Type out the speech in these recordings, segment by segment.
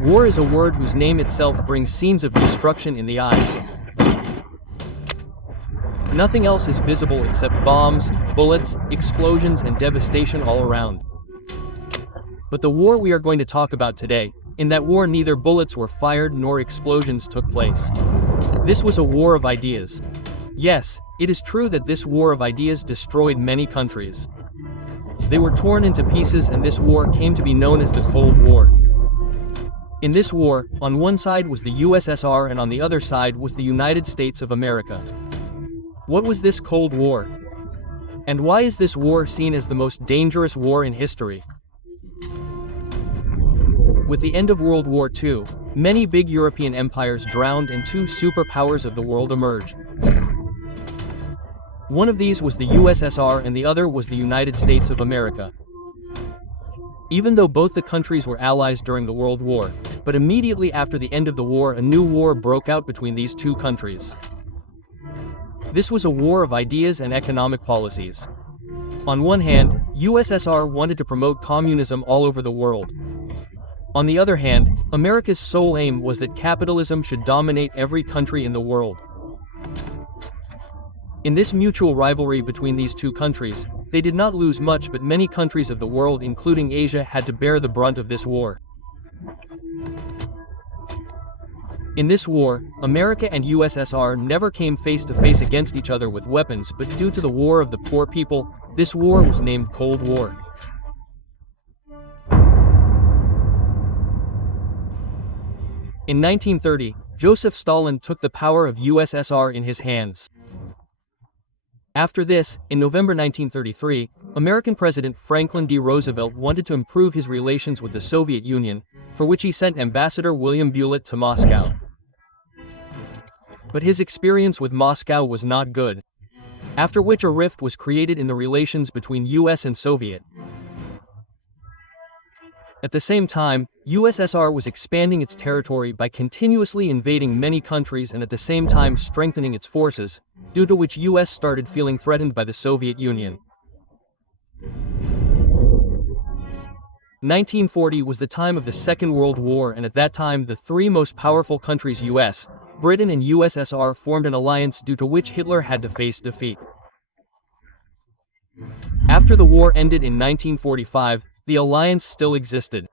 War is a word whose name itself brings scenes of destruction in the eyes. Nothing else is visible except bombs, bullets, explosions, and devastation all around. But the war we are going to talk about today, in that war neither bullets were fired nor explosions took place. This was a war of ideas. Yes, it is true that this war of ideas destroyed many countries. They were torn into pieces, and this war came to be known as the Cold War. In this war, on one side was the USSR and on the other side was the United States of America. What was this Cold War? And why is this war seen as the most dangerous war in history? With the end of World War II, many big European empires drowned and two superpowers of the world emerged. One of these was the USSR and the other was the United States of America. Even though both the countries were allies during the World War, but immediately after the end of the war a new war broke out between these two countries. This was a war of ideas and economic policies. On one hand, USSR wanted to promote communism all over the world. On the other hand, America's sole aim was that capitalism should dominate every country in the world. In this mutual rivalry between these two countries, they did not lose much, but many countries of the world including Asia had to bear the brunt of this war. In this war, America and USSR never came face to face against each other with weapons, but due to the war of the poor people, this war was named Cold War. In 1930, Joseph Stalin took the power of USSR in his hands. After this, in November 1933, American President Franklin D. Roosevelt wanted to improve his relations with the Soviet Union, for which he sent Ambassador William Bullitt to Moscow. But his experience with Moscow was not good, after which a rift was created in the relations between US and Soviet. At the same time, USSR was expanding its territory by continuously invading many countries and at the same time strengthening its forces, due to which US started feeling threatened by the Soviet Union. 1940 was the time of the Second World War, and at that time the three most powerful countries US, Britain and USSR formed an alliance due to which Hitler had to face defeat. After the war ended in 1945, the alliance still existed.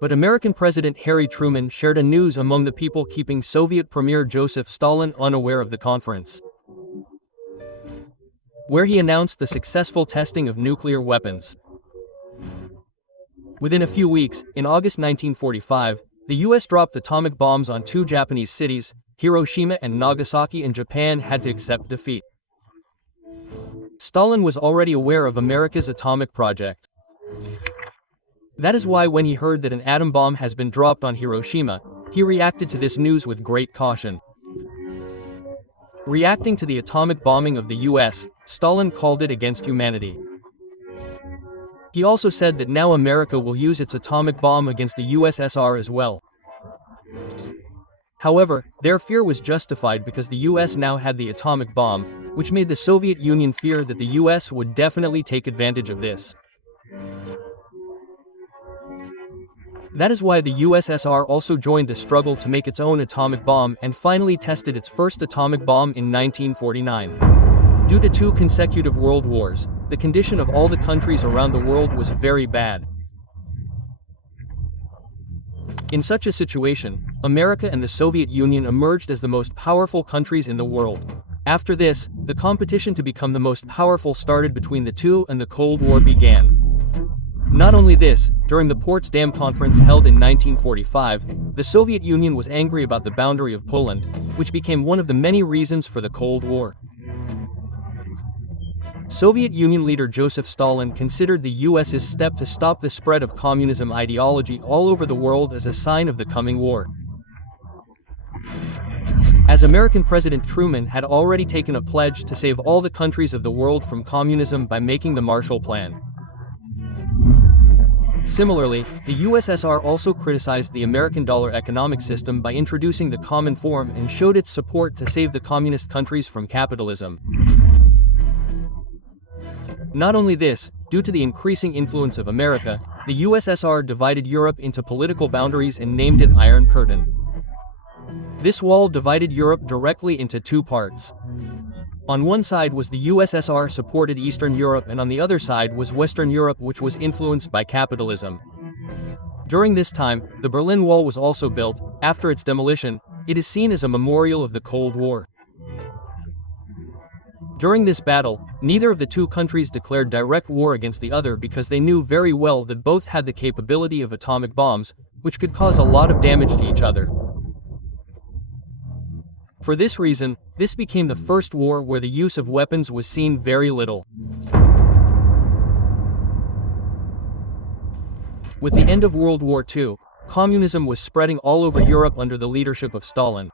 But American President Harry Truman shared a news among the people, keeping Soviet Premier Joseph Stalin unaware of the conference, where he announced the successful testing of nuclear weapons. Within a few weeks, in August 1945, the US dropped atomic bombs on two Japanese cities, Hiroshima and Nagasaki, and Japan had to accept defeat. Stalin was already aware of America's atomic project. That is why when he heard that an atom bomb has been dropped on Hiroshima, he reacted to this news with great caution. Reacting to the atomic bombing of the US, Stalin called it against humanity. He also said that now America will use its atomic bomb against the USSR as well. However, their fear was justified because the US now had the atomic bomb, which made the Soviet Union fear that the US would definitely take advantage of this. That is why the USSR also joined the struggle to make its own atomic bomb and finally tested its first atomic bomb in 1949. Due to two consecutive world wars, the condition of all the countries around the world was very bad. In such a situation, America and the Soviet Union emerged as the most powerful countries in the world. After this, the competition to become the most powerful started between the two and the Cold War began. Not only this, during the Potsdam Conference held in 1945, the Soviet Union was angry about the boundary of Poland, which became one of the many reasons for the Cold War. Soviet Union leader Joseph Stalin considered the US's step to stop the spread of communism ideology all over the world as a sign of the coming war. As American President Truman had already taken a pledge to save all the countries of the world from communism by making the Marshall Plan. Similarly, the USSR also criticized the American dollar economic system by introducing the common form and showed its support to save the communist countries from capitalism. Not only this, due to the increasing influence of America, the USSR divided Europe into political boundaries and named it Iron Curtain. This wall divided Europe directly into two parts. On one side was the USSR supported Eastern Europe, and on the other side was Western Europe, which was influenced by capitalism. During this time, the Berlin Wall was also built. After its demolition, it is seen as a memorial of the Cold War. During this battle, neither of the two countries declared direct war against the other because they knew very well that both had the capability of atomic bombs, which could cause a lot of damage to each other. For this reason, this became the first war where the use of weapons was seen very little. With the end of World War II, communism was spreading all over Europe under the leadership of Stalin.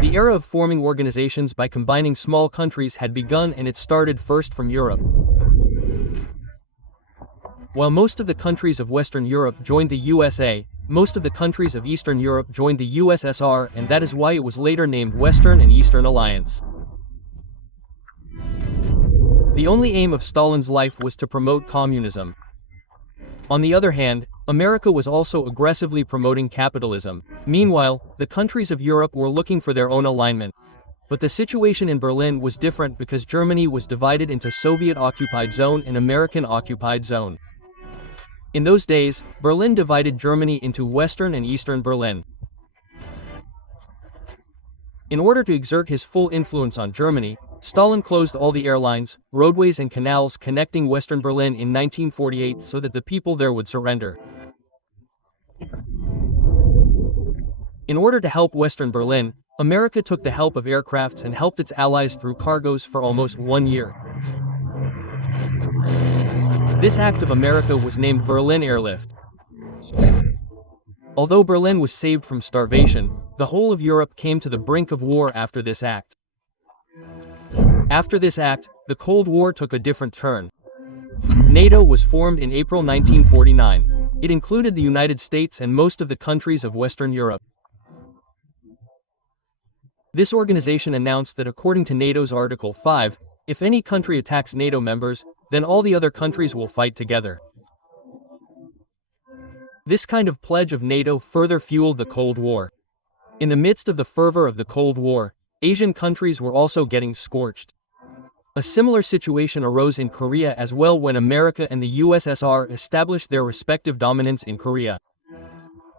The era of forming organizations by combining small countries had begun, and it started first from Europe. While most of the countries of Western Europe joined the USA, most of the countries of Eastern Europe joined the USSR, and that is why it was later named Western and Eastern Alliance. The only aim of Stalin's life was to promote communism. On the other hand, America was also aggressively promoting capitalism. Meanwhile, the countries of Europe were looking for their own alignment. But the situation in Berlin was different because Germany was divided into Soviet-occupied zone and American-occupied zone. In those days, Berlin divided Germany into Western and Eastern Berlin. In order to exert his full influence on Germany, Stalin closed all the airlines, roadways and canals connecting Western Berlin in 1948 so that the people there would surrender. In order to help Western Berlin, America took the help of aircrafts and helped its allies through cargoes for almost 1 year. This act of America was named Berlin Airlift. Although Berlin was saved from starvation, the whole of Europe came to the brink of war after this act. After this act, the Cold War took a different turn. NATO was formed in April 1949. It included the United States and most of the countries of Western Europe. This organization announced that according to NATO's Article 5, if any country attacks NATO members, then all the other countries will fight together. This kind of pledge of NATO further fueled the Cold War. In the midst of the fervor of the Cold War, Asian countries were also getting scorched. A similar situation arose in Korea as well when America and the USSR established their respective dominance in Korea.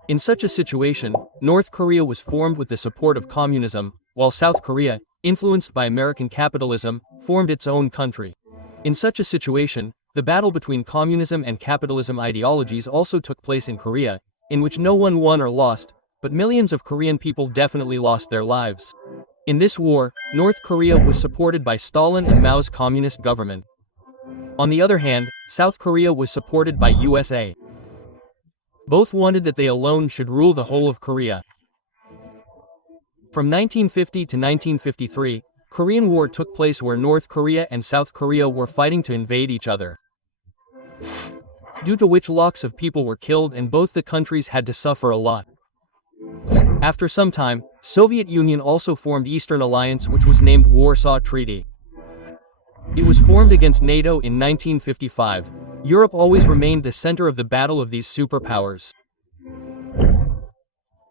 In such a situation, North Korea was formed with the support of communism, while South Korea, influenced by American capitalism, formed its own country. In such a situation, the battle between communism and capitalism ideologies also took place in Korea, in which no one won or lost, but millions of Korean people definitely lost their lives. In this war, North Korea was supported by Stalin and Mao's communist government. On the other hand, South Korea was supported by USA. Both wanted that they alone should rule the whole of Korea. From 1950 to 1953, Korean War took place where North Korea and South Korea were fighting to invade each other. Due to which lakhs of people were killed and both the countries had to suffer a lot. After some time, Soviet Union also formed Eastern Alliance, which was named Warsaw Treaty. It was formed against NATO in 1955. Europe always remained the center of the battle of these superpowers.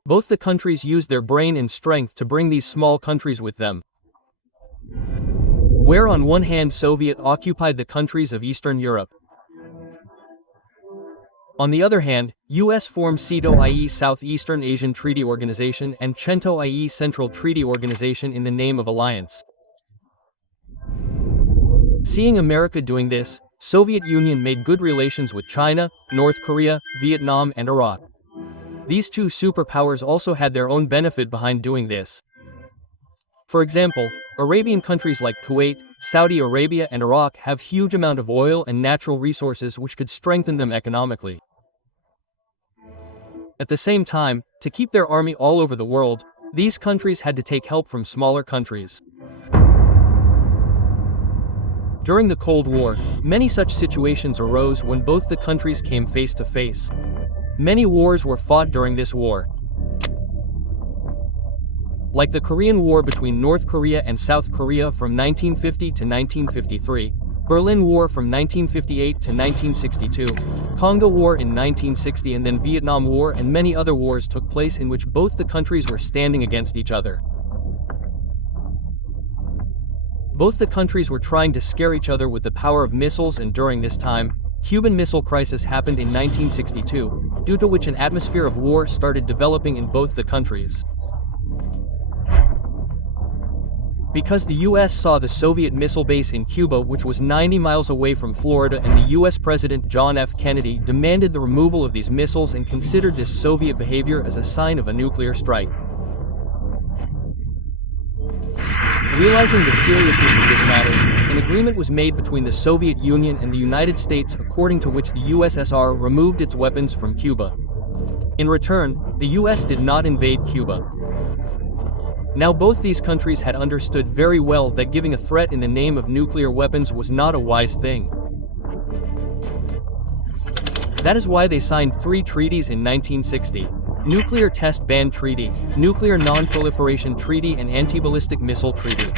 Both the countries used their brain and strength to bring these small countries with them. Where on one hand Soviet occupied the countries of Eastern Europe. On the other hand, US formed CETO, i.e. Southeastern Asian Treaty Organization, and CENTO, i.e. Central Treaty Organization, in the name of alliance. Seeing America doing this, Soviet Union made good relations with China, North Korea, Vietnam, and Iraq. These two superpowers also had their own benefit behind doing this. For example, Arabian countries like Kuwait, Saudi Arabia, and Iraq have huge amount of oil and natural resources which could strengthen them economically. At the same time, to keep their army all over the world, these countries had to take help from smaller countries. During the Cold War, many such situations arose when both the countries came face to face. Many wars were fought during this war. Like the Korean War between North Korea and South Korea from 1950 to 1953, Berlin War from 1958 to 1962, Congo War in 1960, and then Vietnam War, and many other wars took place in which both the countries were standing against each other. Both the countries were trying to scare each other with the power of missiles, and during this time, Cuban Missile Crisis happened in 1962, due to which an atmosphere of war started developing in both the countries. Because the US saw the Soviet missile base in Cuba, which was 90 miles away from Florida, and the US President John F. Kennedy demanded the removal of these missiles and considered this Soviet behavior as a sign of a nuclear strike. Realizing the seriousness of this matter, an agreement was made between the Soviet Union and the United States, according to which the USSR removed its weapons from Cuba. In return, the US did not invade Cuba. Now both these countries had understood very well that giving a threat in the name of nuclear weapons was not a wise thing. That is why they signed 3 treaties in 1960. Nuclear Test Ban Treaty, Nuclear Non-Proliferation Treaty, and Anti-Ballistic Missile Treaty.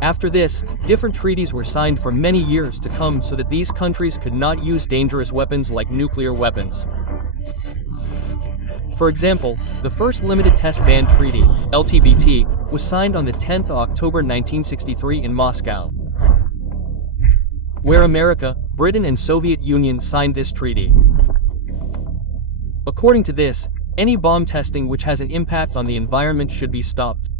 After this, different treaties were signed for many years to come so that these countries could not use dangerous weapons like nuclear weapons. For example, the first Limited Test Ban Treaty, LTBT, was signed on the 10th of October 1963 in Moscow, where America, Britain, and Soviet Union signed this treaty. According to this, any bomb testing which has an impact on the environment should be stopped.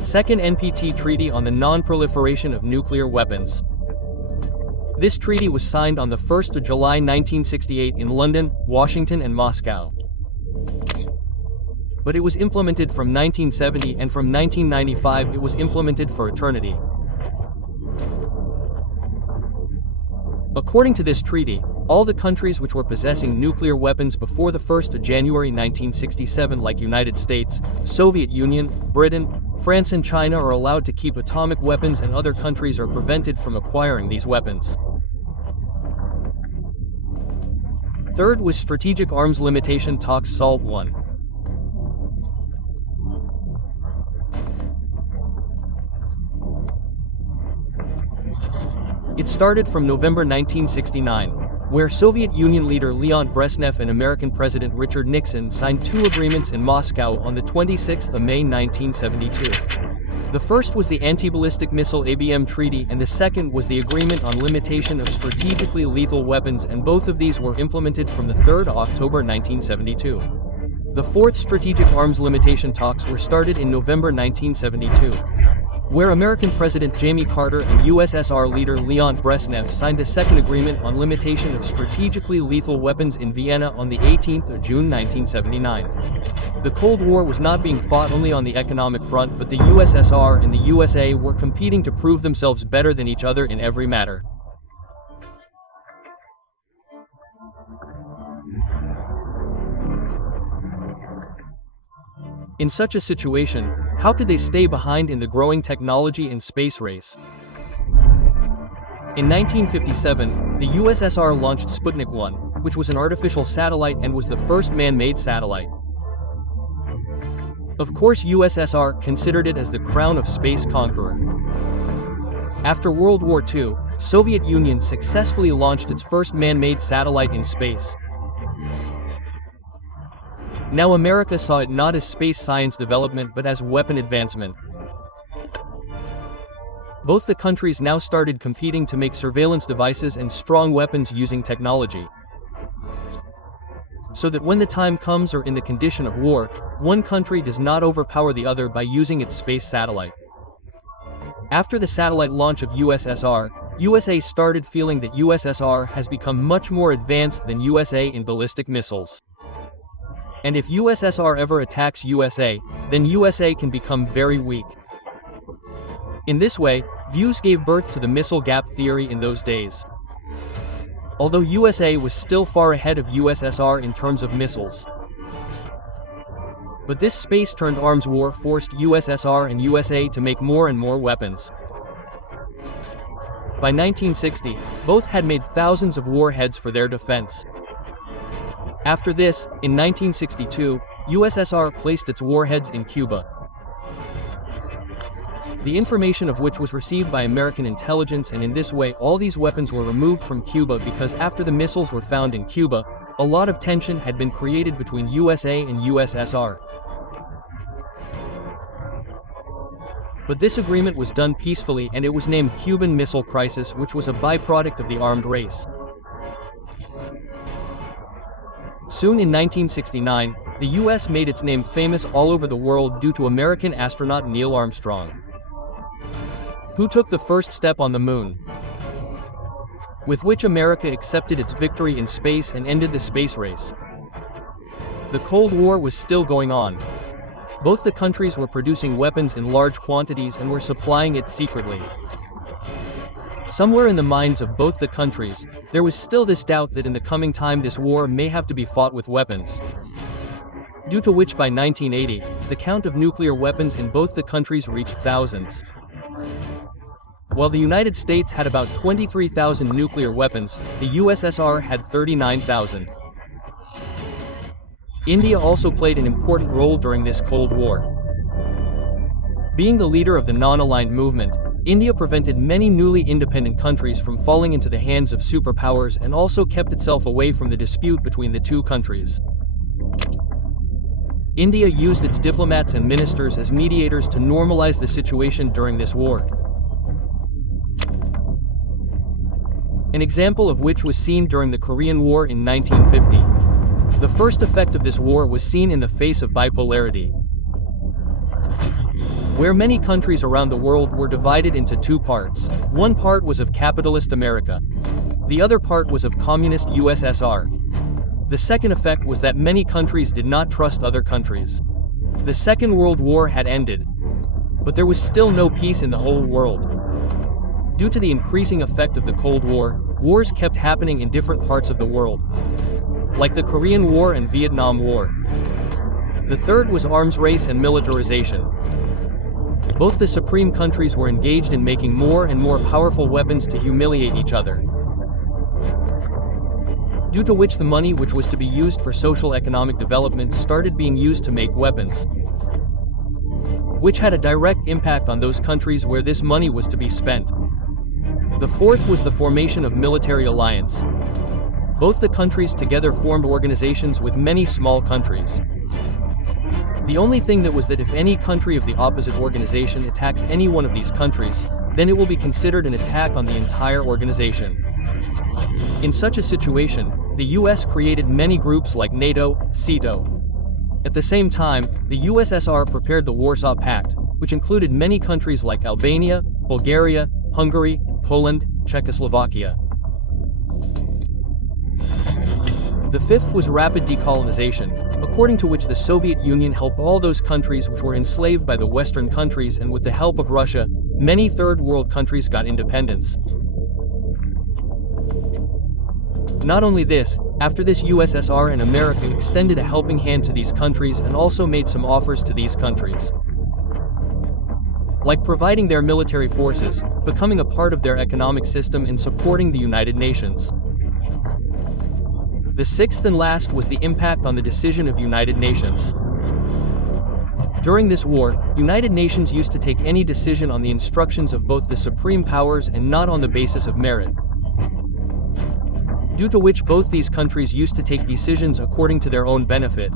Second NPT Treaty on the Non-Proliferation of Nuclear Weapons. This treaty was signed on the 1st of July 1968 in London, Washington, and Moscow. But it was implemented from 1970, and from 1995 it was implemented for eternity. According to this treaty, all the countries which were possessing nuclear weapons before the 1st of January 1967, like United States, Soviet Union, Britain, France, and China, are allowed to keep atomic weapons, and other countries are prevented from acquiring these weapons. Third was Strategic Arms Limitation Talks SALT I. It started from November 1969, where Soviet Union leader Leonid Brezhnev and American President Richard Nixon signed 2 agreements in Moscow on the 26th of May 1972. The first was the Anti-Ballistic Missile ABM Treaty, and the second was the Agreement on Limitation of Strategically Lethal Weapons, and both of these were implemented from the 3rd of October 1972. The fourth Strategic Arms Limitation talks were started in November 1972, where American President Jimmy Carter and USSR leader Leonid Brezhnev signed a second agreement on limitation of strategically lethal weapons in Vienna on the 18th of June 1979. The Cold War was not being fought only on the economic front, but the USSR and the USA were competing to prove themselves better than each other in every matter. In such a situation, how could they stay behind in the growing technology and space race? In 1957, the USSR launched Sputnik 1, which was an artificial satellite and was the first man-made satellite. Of course, USSR considered it as the crown of space conqueror. After World War II, Soviet Union successfully launched its first man-made satellite in space. Now America saw it not as space science development but as weapon advancement. Both the countries now started competing to make surveillance devices and strong weapons using technology, so that when the time comes or in the condition of war, one country does not overpower the other by using its space satellite. After the satellite launch of USSR, USA started feeling that USSR has become much more advanced than USA in ballistic missiles. And if USSR ever attacks USA, then USA can become very weak. In this way, views gave birth to the missile gap theory in those days. Although USA was still far ahead of USSR in terms of missiles. But this space-turned-arms war forced USSR and USA to make more and more weapons. By 1960, both had made thousands of warheads for their defense. After this, in 1962, USSR placed its warheads in Cuba. the information of which was received by American intelligence, and in this way all these weapons were removed from Cuba because after the missiles were found in Cuba, a lot of tension had been created between USA and USSR. But this agreement was done peacefully and it was named Cuban Missile Crisis, which was a byproduct of the armed race. Soon in 1969, the US made its name famous all over the world due to American astronaut Neil Armstrong, who took the first step on the moon, with which America accepted its victory in space and ended the space race. The Cold War was still going on. Both the countries were producing weapons in large quantities and were supplying it secretly. Somewhere in the minds of both the countries, there was still this doubt that in the coming time this war may have to be fought with weapons. Due to which by 1980, the count of nuclear weapons in both the countries reached thousands. While the United States had about 23,000 nuclear weapons, the USSR had 39,000. India also played an important role during this Cold War. Being the leader of the non-aligned movement, India prevented many newly independent countries from falling into the hands of superpowers and also kept itself away from the dispute between the two countries. India used its diplomats and ministers as mediators to normalize the situation during this war. An example of which was seen during the Korean War in 1950. The first effect of this war was seen in the face of bipolarity, where many countries around the world were divided into two parts. One part was of capitalist America. The other part was of communist USSR. The second effect was that many countries did not trust other countries. The Second World War had ended, but there was still no peace in the whole world. Due to the increasing effect of the Cold War, wars kept happening in different parts of the world, like the Korean War and Vietnam War. The third was arms race and militarization. Both the supreme countries were engaged in making more and more powerful weapons to humiliate each other, due to which the money which was to be used for social economic development started being used to make weapons, which had a direct impact on those countries where this money was to be spent. The fourth was the formation of military alliance. Both the countries together formed organizations with many small countries. The only thing that was that if any country of the opposite organization attacks any one of these countries, then it will be considered an attack on the entire organization. In such a situation, the US created many groups like NATO, SEATO. At the same time, the USSR prepared the Warsaw Pact, which included many countries like Albania, Bulgaria, Hungary, Poland, Czechoslovakia. The fifth was rapid decolonization, according to which the Soviet Union helped all those countries which were enslaved by the Western countries, and with the help of Russia, many third world countries got independence. Not only this, after this USSR and America extended a helping hand to these countries and also made some offers to these countries, like providing their military forces, becoming a part of their economic system, and supporting the United Nations. The sixth and last was the impact on the decision of United Nations. During this war, United Nations used to take any decision on the instructions of both the supreme powers and not on the basis of merit, due to which both these countries used to take decisions according to their own benefit.